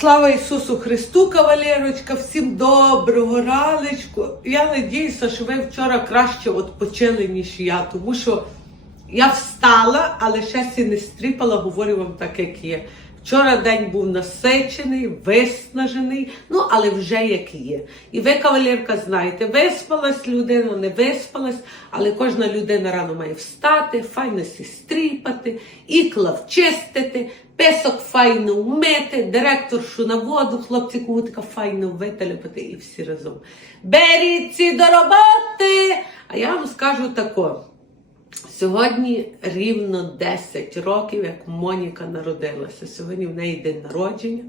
Слава Ісусу Христу, кавалерочка, всім доброго раночку. Я надіюся, що ви вчора краще відпочили, ніж я, тому що я встала, але ще не стріпала, говорю вам так, як є. Вчора день був насичений, виснажений, ну але вже як є. І ви, кавалерка, знаєте, виспалась людина, не виспалась, але кожна людина рано має встати, файно сі стріпати, ікла вчистити, песок файно вмити, директоршу на воду, хлопці кутика файно вителепати і всі разом. Беріться до роботи! А я вам скажу тако. Сьогодні рівно 10 років, як Моніка народилася. Сьогодні в неї день народження.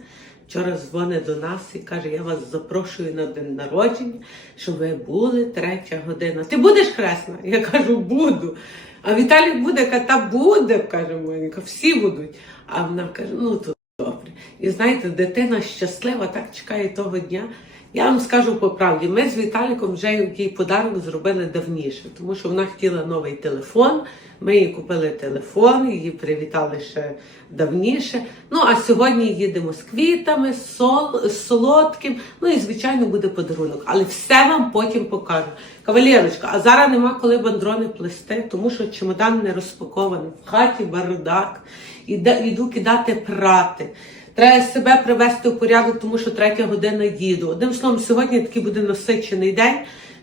Вчора дзвонить до нас і каже: я вас запрошую на день народження, щоб ви були третя година. Ти будеш хресна? Я кажу, буду. А Віталій буде, каже, та буде, каже Моніка, всі будуть. А вона каже, ну то добре. І знаєте, дитина щаслива, так чекає того дня. Я вам скажу по правді, ми з Віталіком вже їй подарунок зробили давніше, тому що вона хотіла новий телефон. Ми їй купили телефон, її привітали ще давніше. Ну а сьогодні їдемо з квітами, з сол, з солодким. Ну і звичайно буде подарунок. Але все вам потім покажу. Кавалерочка, а зараз нема коли бандрони плести, тому що чемодан не розпакований. В хаті бардак. Іду кидати прати. Треба себе привести у порядок, тому що третя година їду. Одним словом, сьогодні такий буде насичений день.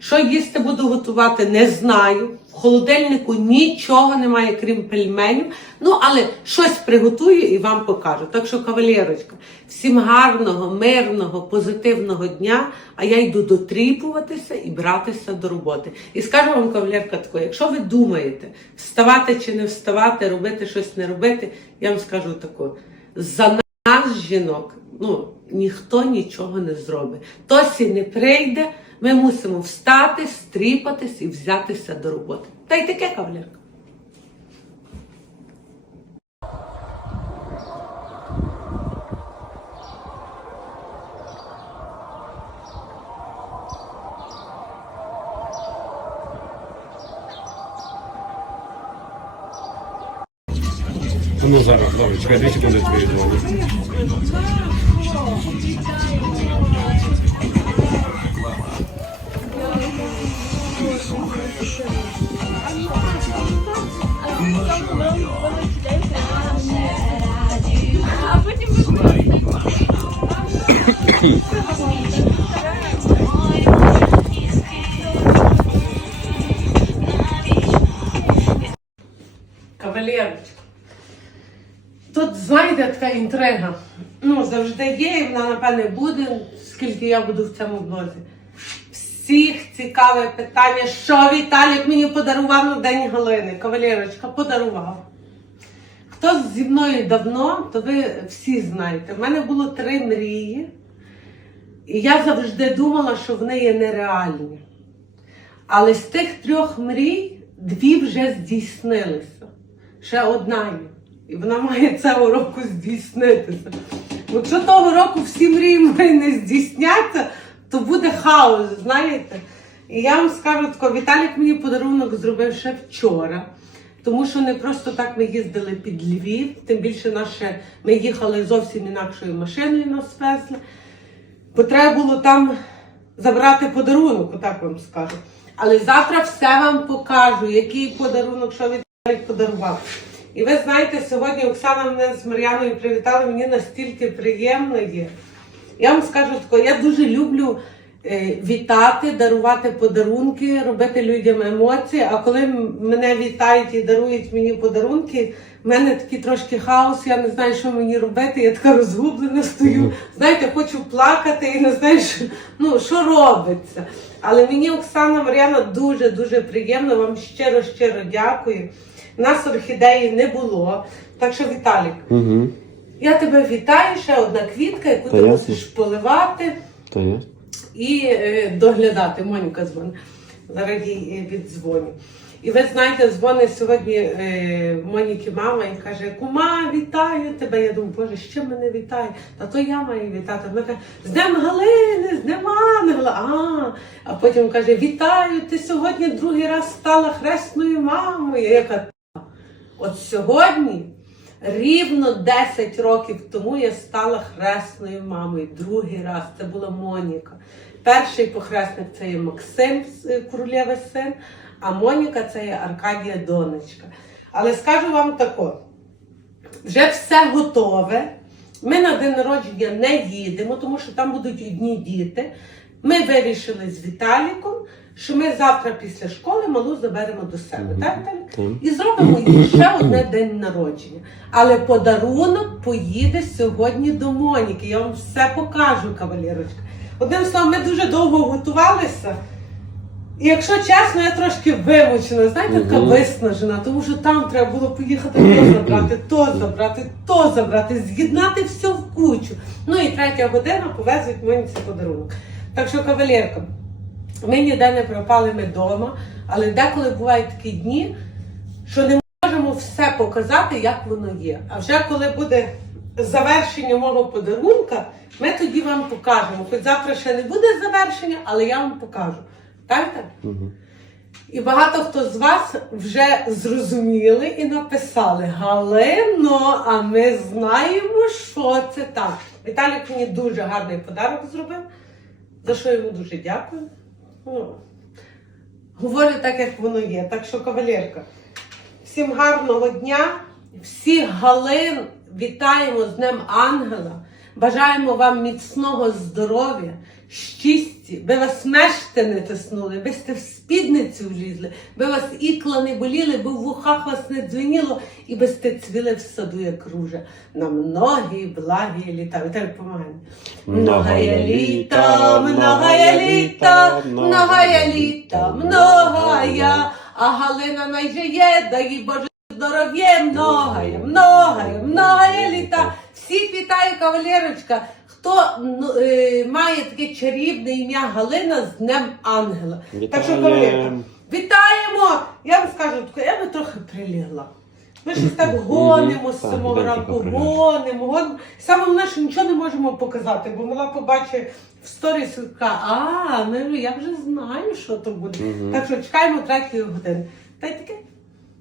Що їсти буду готувати, не знаю. В холодильнику нічого немає, крім пельменів. Ну, але щось приготую і вам покажу. Так що, кавалерочка, всім гарного, мирного, позитивного дня. А я йду дотріпуватися і братися до роботи. І скажу вам, кавалерка, тако, якщо ви думаєте, вставати чи не вставати, робити щось не робити, я вам скажу тако. Нас, жінок, ну ніхто нічого не зробить. Тосі не прийде, ми мусимо встати, стріпатись і взятися до роботи. Та й таке, кавалерка. Ну зараз, добре, чекай, дві секунди твої потім Кавалерочка. Тут, знаєте, така інтрига. Ну, завжди є, і вона, напевне, буде, скільки я буду в цьому блозі. Всіх цікаве питання, що Віталік мені подарував на День Галини. Кавалерочка, подарував. Хто зі мною давно, то ви всі знаєте. В мене було три мрії, і я завжди думала, що вони є нереальні. Але з тих трьох мрій дві вже здійснилися. Ще одна є. І вона має цього року здійснитися. Якщо того року всі мрії мої не здійсняться, то буде хаос, знаєте. І я вам скажу тако, Віталік мені подарунок зробив ще вчора. Тому що не просто так ми їздили під Львів, тим більше наше, ми їхали зовсім інакшою машиною нас везли. Бо треба було там забрати подарунок, отак вам скажу. Але завтра все вам покажу, який подарунок, що Віталік подарував. І ви знаєте, сьогодні Оксана мене з Мар'яною привітала, мені настільки приємно є. Я вам скажу тако, я дуже люблю вітати, дарувати подарунки, робити людям емоції. А коли мене вітають і дарують мені подарунки, в мене такий трошки хаос, я не знаю, що мені робити. Я така розгублена стою. Знаєте, хочу плакати і не знаю, що, ну, що робиться. Але мені Оксана Мар'яна дуже дуже приємно. Вам щиро щиро дякую. Нас орхідеї не було. Так що, Віталік, Угу. я тебе вітаю. Ще одна квітка, яку Та ти ясно. мусиш поливати То є. І е, доглядати. Моніка дзвонить. Зараз їй е, віддзвоню. І ви знаєте, дзвонить сьогодні е, Моніки мама і каже: Кума, вітаю тебе. Я думаю, боже, ще мене вітає. Та то я маю вітати. Вона каже, з Днем Галини, з Днем Ангела. А, а потім каже: Вітаю, ти сьогодні другий раз стала хресною мамою. Я кажу, От сьогодні Рівно 10 років тому я стала хресною мамою. Другий раз це була Моніка. Перший похресник це є Максим Королєвий син, а Моніка це є Аркадія донечка. Але скажу вам тако, вже все готове. Ми на день народження не їдемо, тому що там будуть одні діти. Ми вирішили з Віталіком, що ми завтра після школи малу заберемо до себе. Так? І зробимо їй ще одне день народження. Але подарунок поїде сьогодні до Моніки. Я вам все покажу, кавалерочка. Одним словом, ми дуже довго готувалися. І якщо чесно, я трошки вимучена, знаєте, така виснажена, тому що там треба було поїхати то забрати, то забрати, то забрати, з'єднати все в кучу. Ну і третя година повезуть мені цей подарунок. Так що, кавалерка, ми ніде не пропали, ми вдома, але деколи бувають такі дні, що не можемо все показати, як воно є. А вже коли буде завершення мого подарунка, ми тоді вам покажемо. Хоч завтра ще не буде завершення, але я вам покажу. Так? так? І багато хто з вас вже зрозуміли і написали Галино, а ми знаємо, що це так. Віталік мені дуже гарний подарок зробив, за що йому дуже дякую. Говорю так, як воно є. Так що, кавалерка, всім гарного дня, всіх Галин вітаємо з Днем Ангела. Бажаємо вам міцного здоров'я, щасті, би вас мешти не тиснули, би сте в спідницю влізли, би вас ікла не боліли, би в вухах вас не дзвеніло, і би сте цвіли в саду, як ружа. На многі благі літа. Віталій, помагай. Многое літа, многое літа, многое літа, многая, а Галина найжиє, дай Боже здоров'я, многое, многое, многое літа. Всіх вітаю, кавалерочка. Хто ну, е, має таке чарівне ім'я Галина з Днем Ангела. Так що, кавалерка, Вітаємо! Я вам скажу, я би трохи прилігла. Ми щось так гонимо з самого ранку, гонимо, гонимо. Саме головне, що нічого не можемо показати, бо мала побачить в сторіс і така, а, ну я вже знаю, що то буде. Так що чекаємо третьої години. Та й таке.